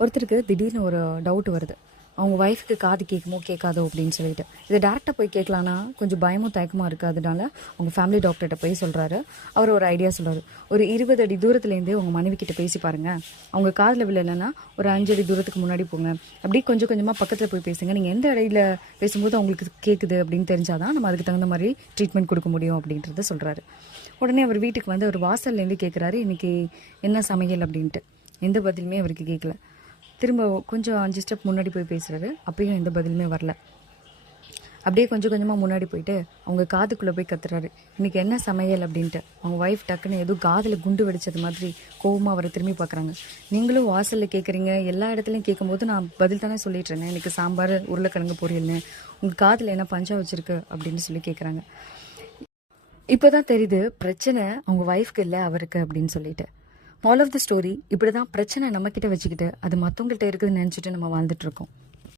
ஒருத்தருக்கு திடீர்னு ஒரு டவுட் வருது, அவங்க ஒய்ஃபுக்கு காது கேட்குமோ கேட்காதோ அப்படின்னு சொல்லிட்டு. இதை டேரெக்டாக போய் கேட்கலான்னா கொஞ்சம் பயமும் தயக்கமாக இருக்குது. அதனால அவங்க ஃபேமிலி டாக்டர்கிட்ட போய் சொல்கிறாரு. அவர் ஒரு ஐடியா சொல்கிறாரு. ஒரு 20 அடி தூரத்துலேருந்தே உங்கள் மனைவி கிட்ட பேசி பாருங்கள். அவங்க காதில் விழலைன்னா ஒரு 5 அடி தூரத்துக்கு முன்னாடி போங்க. அப்படியே கொஞ்சம் கொஞ்சமாக பக்கத்தில் போய் பேசுங்க. நீங்கள் எந்த அடியில் பேசும்போது அவங்களுக்கு கேட்குது அப்படின்னு தெரிஞ்சாதான் நம்ம அதுக்கு தகுந்த மாதிரி ட்ரீட்மெண்ட் கொடுக்க முடியும் அப்படின்றத சொல்கிறாரு. உடனே அவர் வீட்டுக்கு வந்து அவர் வாசல்லேருந்து கேட்குறாரு, இன்றைக்கி என்ன சமையல் அப்படின்ட்டு. எந்த பதிலுமே அவருக்கு கேட்கல. திரும்ப கொஞ்சம் 5 ஸ்டெப் முன்னாடி போய் பேசுகிறாரு. அப்பயும் எந்த பதிலுமே வரல. அப்படியே கொஞ்சம் கொஞ்சமாக முன்னாடி போயிட்டு அவங்க காதுக்குள்ளே போய் கத்துறாரு, இன்றைக்கி என்ன சமையல் அப்படின்ட்டு. அவங்க ஒய்ஃப் டக்குன்னு ஏதோ காதில் குண்டு வெடிச்சது மாதிரி கோவமாக அவரை திரும்பி பார்க்குறாங்க. நீங்களும் வாசலில் கேட்குறீங்க, எல்லா இடத்துலையும் கேட்கும்போது நான் பதில் தானே சொல்லிட்டு இருந்தேன், எனக்கு சாம்பார் உருளைக்கிழங்கு பொரியல்னு. உங்கள் காதில் என்ன பஞ்சா வச்சுருக்கு அப்படின்னு சொல்லி கேட்குறாங்க. இப்போ தான் தெரியுது பிரச்சனை அவங்க ஒய்ஃப்க்கு இல்லை அவருக்கு அப்படின்னு சொல்லிட்டு. மால் ஆஃப் த ஸ்டோரி, இப்படி தான் பிரச்சனை நம்மக்கிட்ட வச்சுக்கிட்டு அது மற்றவங்கள்ட்ட இருக்குதுன்னு நினச்சிட்டு நம்ம வாழ்ந்துட்டு இருக்கோம்.